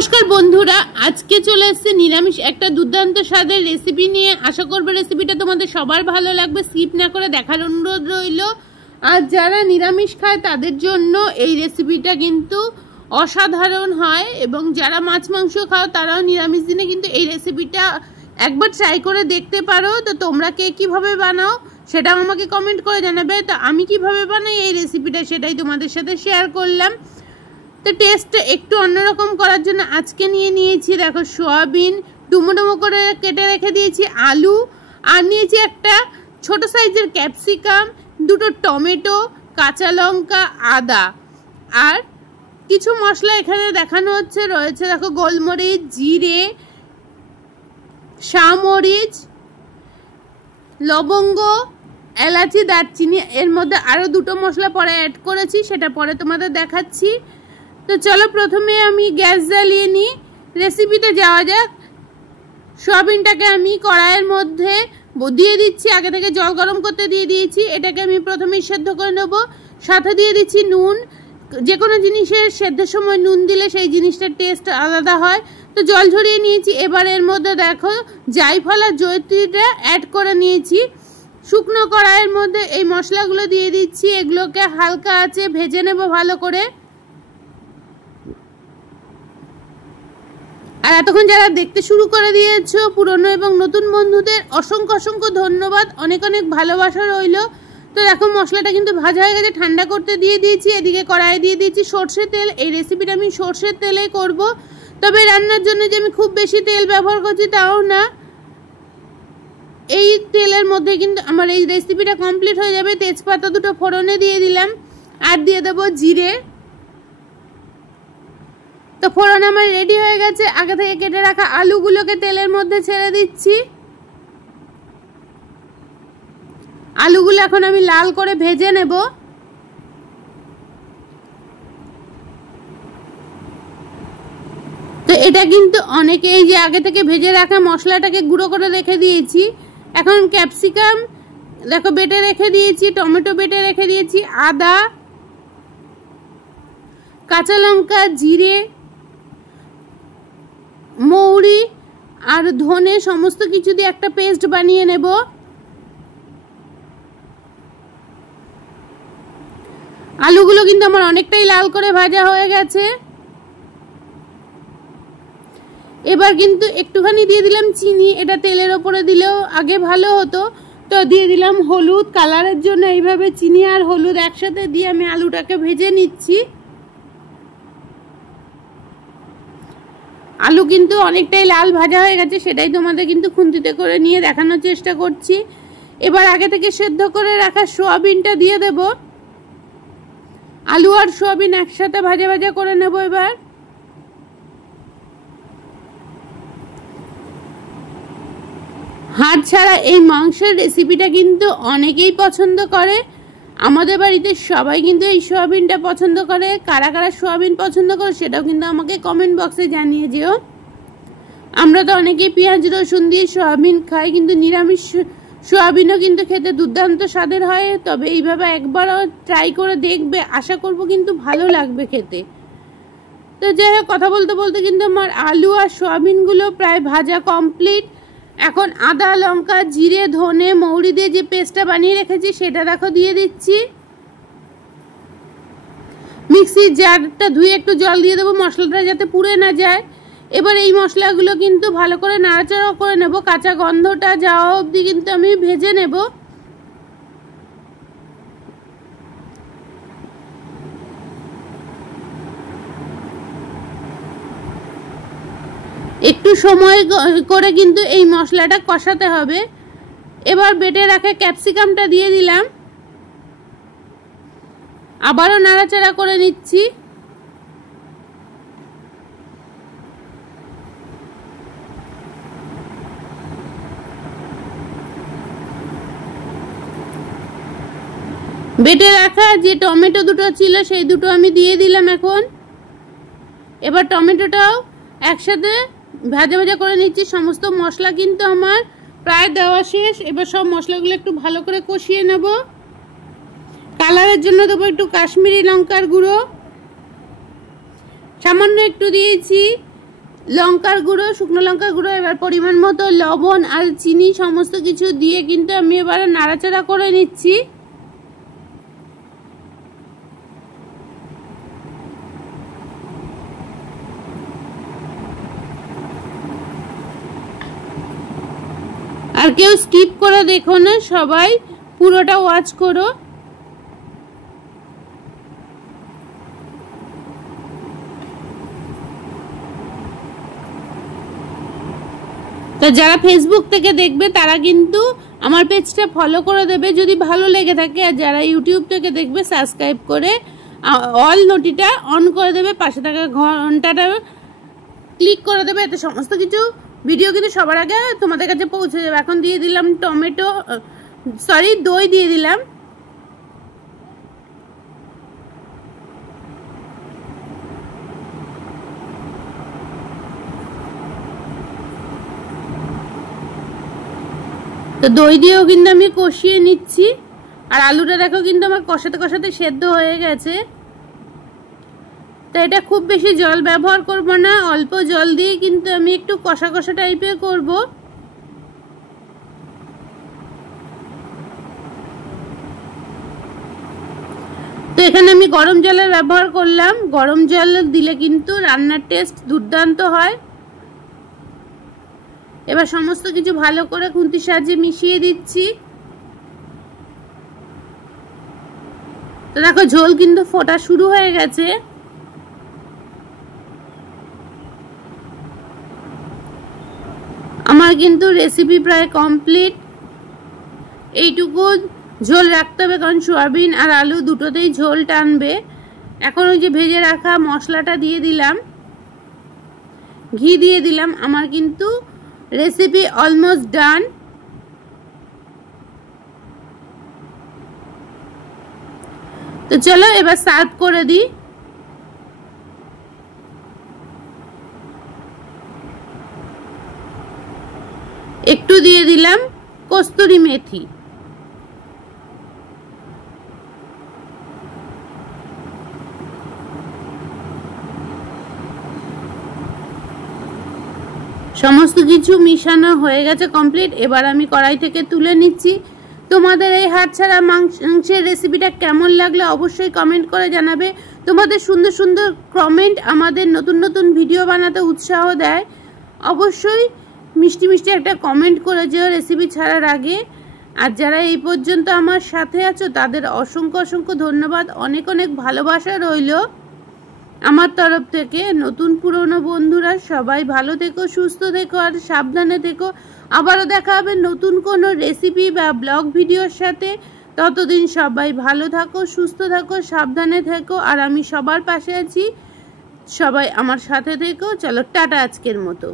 নমস্কার বন্ধুরা, আজকে চলে এসেছে নিরামিষ একটা দুর্দান্ত স্বাদের রেসিপি নিয়ে। আশা করব রেসিপিটা তোমাদের সবার ভালো লাগবে। স্কিপ না করে দেখার অনুরোধ রইল। আর যারা নিরামিষ খায় তাদের জন্য এই রেসিপিটা কিন্তু অসাধারণ হয়, এবং যারা মাছ মাংস খাও তারাও নিরামিষ দিনে কিন্তু এই রেসিপিটা একবার ট্রাই করে দেখতে পারো। তো তোমরা কে কীভাবে বানাও সেটাও আমাকে কমেন্ট করে জানাবে। তো আমি কিভাবে বানাই এই রেসিপিটা সেটাই তোমাদের সাথে শেয়ার করলাম। তো টেস্ট একটু অন্যরকম করার জন্য আজকে নিয়েছি দেখো সয়াবিন ডুমো ডুমো করে কেটে রেখে দিয়েছি, আলু, আর নিয়েছি একটা ছোট সাইজের ক্যাপসিকাম, দুটো টমেটো, কাঁচা লঙ্কা, আদা, আর কিছু মশলা এখানে দেখানো হচ্ছে রয়েছে দেখো গোলমরিচ, জিরে, শামরিচ, লবঙ্গ, এলাচি, দারচিনি। এর মধ্যে আরও দুটো মশলা পরে অ্যাড করেছি, সেটা পরে তোমাদের দেখাচ্ছি। তো চলো প্রথমে আমি গ্যাস জ্বালিয়ে নিই, রেসিপিতে যাওয়া যাক। সয়াবিনটাকে আমি কড়াইয়ের মধ্যে দিয়ে দিচ্ছি, আগে থেকে জল গরম করতে দিয়ে দিয়েছি। এটাকে আমি প্রথমেই সেদ্ধ করে নেব, সাথে দিয়ে দিচ্ছি নুন। যে কোনো জিনিসের সেদ্ধের সময় নুন দিলে সেই জিনিসটার টেস্ট আলাদা হয়। তো জল ঝরিয়ে নিয়েছি। এবার এর মধ্যে দেখো জায়ফল আর জয়ত্রীটা অ্যাড করে নিয়েছি। শুকনো কড়াইয়ের মধ্যে এই মশলাগুলো দিয়ে দিচ্ছি, এগুলোকে হালকা আঁচে ভেজে নেব ভালো করে। আর এতক্ষণ যারা দেখতে শুরু করে দিয়েছো পুরনো এবং নতুন বন্ধুদের অসংখ্য অসংখ্য ধন্যবাদ, অনেক অনেক ভালোবাসা রইল। তো দেখো মশলাটা কিন্তু ভাজা হয়ে গেছে, ঠান্ডা করতে দিয়ে দিয়েছি। এদিকে কড়াইয়ে দিয়ে দিয়েছি সর্ষের তেল। এই রেসিপিটা আমি সর্ষের তেলেই করব, তবে রান্নার জন্য যে আমি খুব বেশি তেল ব্যবহার করছি তাও না। এই তেলের মধ্যে কিন্তু আমার এই রেসিপিটা কমপ্লিট হয়ে যাবে। তেজপাতা দুটো ফোড়নে দিয়ে দিলাম, আর দিয়ে দেবো জিরে। তো ফোড়ন আমার রেডি হয়ে গেছে। আগে থেকে কেটে রাখা আলুগুলোকে তেলের মধ্যে ছেড়ে দিচ্ছি। আলুগুলো এখন আমি লাল করে ভেজে নেব। তো এটা কিন্তু অনেকে এই যে আগে থেকে ভেজে রাখা মশলাটাকে গুঁড়ো করে রেখে দিয়েছি। এখন ক্যাপসিকাম দেখো বেটে রেখে দিয়েছি, টমেটো বেটে রেখে দিয়েছি, আদা, কাঁচা লঙ্কা, জিরে, মৌরি আর ধনে সমস্ত কিছু দিয়ে একটা পেস্ট বানিয়ে নেব। আলুগুলো কিন্তু আমার অনেকটাই লাল করে ভাজা হয়ে গেছে। এবার কিন্তু একটুখানি দিয়ে দিলাম চিনি, এটা তেলের ওপরে দিলেও আগে ভালো হতো। তো দিয়ে দিলাম হলুদ কালারের জন্য। এইভাবে চিনি আর হলুদ একসাথে দিয়ে আমি আলুটাকে ভেজে নিচ্ছি। আলু কিন্তু অনেকটাই লাল ভাজা হয়ে গেছে, সেটাই তোমাদের কিন্তু খুন্তিতে করে নিয়ে দেখানোর চেষ্টা করছি। এবার আগে থেকে সেদ্ধ করে রাখা সোয়াবিনটা দিয়ে দেব। আলু আর সোয়াবিন একসাথে ভাজা ভাজা করে নেব। এবার হাড় ছাড়া এই মাংসের রেসিপিটা কিন্তু অনেকেই পছন্দ করে। আমাদের বাড়িতে সবাই কিন্তু এই সোয়াবিনটা পছন্দ করে। কারা কারা সোয়াবিন পছন্দ করে সেটাও কিন্তু আমাকে কমেন্ট বক্সে জানিয়ে যেও। আমরা তো অনেকেই পেঁয়াজ রসুন দিয়ে সোয়াবিন খাই, কিন্তু নিরামিষ সোয়াবিনও কিন্তু খেতে দুর্দান্ত স্বাদের হয়। তবে এইভাবে একবারও ট্রাই করে দেখবে, আশা করব কিন্তু ভালো লাগবে খেতে। তো যাই হোক, কথা বলতে বলতে কিন্তু আমার আলু আর সোয়াবিনগুলো প্রায় ভাজা কমপ্লিট। এখন আদা, লঙ্কা, জিরে, ধনে, মৌরি দিয়ে যে পেস্টটা বানিয়ে রেখেছি সেটা দেখো দিয়ে দিচ্ছি। মিক্সির জারটা ধুয়ে একটু জল দিয়ে দেবো, মশলাটা যাতে পুড়ে না যায়। এবার এই মশলাগুলো কিন্তু ভালো করে নাড়াচাড়া করে নেব, কাঁচা গন্ধটা যাওয়া অবধি কিন্তু আমি ভেজে নেব। একটু সময় করে কিন্তু এই মশলাটা কষাতে হবে। এবার বেটে রাখা ক্যাপসিকামটা দিয়ে দিলাম, আবারও নাড়াচাড়া করে নিচ্ছি। বেটে রাখা যে টমেটো দুটো ছিল সেই দুটো আমি দিয়ে দিলাম এখন। এবার টমেটোটাও একসাথে ভাজা ভাজা করে নিচ্ছি। সমস্ত মশলা কিন্তু আমার প্রায় দেওয়া শেষ। এবার সব মশলাগুলো একটু ভালো করে কষিয়ে নেব। কালারের জন্য দেবো একটু কাশ্মীরি লঙ্কার গুঁড়ো, সামান্য একটু দিয়েছি লঙ্কার গুঁড়ো, শুকনো লঙ্কার গুঁড়ো, এবার পরিমাণ মতো লবণ আর চিনি সমস্ত কিছু দিয়ে কিন্তু আমি এবারে নাড়াচাড়া করে নিচ্ছি। আর কেউ স্কিপ করে দেখো না, সবাই পুরোটা ওয়াচ করো। তো যারা ফেসবুক থেকে দেখবে তারা কিন্তু আমার পেজটা ফলো করে দেবে যদি ভালো লেগে থাকে, আর যারা ইউটিউব থেকে দেখবে সাবস্ক্রাইব করে অল নোটিটা অন করে দেবে, পাশে থাকা ঘন্টাটা ক্লিক করে দেবে, এতে সমস্ত কিছু ভিডিও কিন্তু সবার আগে তোমাদের কাছে পৌঁছে যাবে। এখন দিয়ে দিলাম দই দিয়ে দিলাম। তো দই দিয়েও কিন্তু আমি কষিয়ে নিচ্ছি। আর আলুটা দেখো কিন্তু আমার কষাতে কষাতে সেদ্ধ হয়ে গেছে। তো এটা খুব বেশি জল ব্যবহার করব না, অল্প জল দিয়ে কিন্তু আমি একটু কষা কষা টাইপের করব। তো এখানে আমি গরম জলের ব্যবহার করলাম। গরম জল দিলে কিন্তু রান্নার টেস্ট দুর্দান্ত হয়। এবার সমস্ত কিছু ভালো করে খুন্তির সাহায্যে মিশিয়ে দিচ্ছি। তো দেখো ঝোল কিন্তু ফোটা শুরু হয়ে গেছে। আমার কিন্তু রেসিপি প্রায় কমপ্লিট। এইটুকু ঝোল রাখতে হবে, কারণ সয়াবিন আর আলু দুটোতেই ঝোল টানবে। এখন ওই যে ভেজে রাখা মশলাটা দিয়ে দিলাম, ঘি দিয়ে দিলাম। আমার কিন্তু রেসিপি অলমোস্ট ডান। তো চলো এবার সার্ভ করে দিই। একটু দিয়ে দিলাম কস্তুরি মেথি। সমস্ত কিছু মিশানো হয়ে গেছে কমপ্লিট। এবার আমি কড়াই থেকে তুলে নিচ্ছি। তোমাদের এই হাড় ছাড়া মাংসের রেসিপিটা কেমন লাগলো অবশ্যই কমেন্ট করে জানাবে। তোমাদের সুন্দর সুন্দর কমেন্ট আমাদের নতুন নতুন ভিডিও বানাতে উৎসাহ দেয়। অবশ্যই মিষ্টি মিষ্টি একটা কমেন্ট করে যেও রেসিপি ছাড়ার আগে। আর যারা এই পর্যন্ত আমার সাথে আছো তাদের অসংখ্য অসংখ্য ধন্যবাদ, অনেক অনেক ভালোবাসা রইল আমার তরফ থেকে। নতুন পুরনো বন্ধুরা সবাই ভালো থেকো, সুস্থ থেকো আর সাবধানে থেকো। আবারও দেখা হবে নতুন কোনো রেসিপি বা ব্লগ ভিডিওর সাথে। ততদিন সবাই ভালো থাকো, সুস্থ থাকো, সাবধানে থেকো। আর আমি সবার পাশে আছি, সবাই আমার সাথে থেকো। চলো টাটা আজকের মতো।